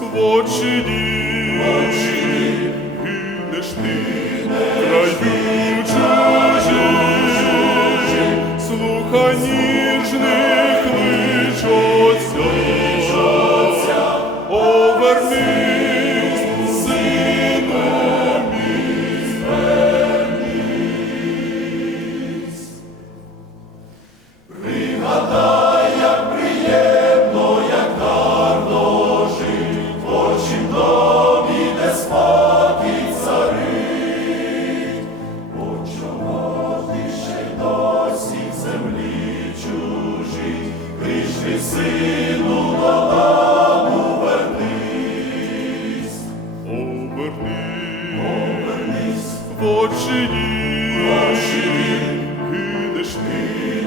в очі дім, гинеш ти, краю чужі, слуха ніжних прийшли сину додому, вернись. Обернись, в очі дім, гинеш ти,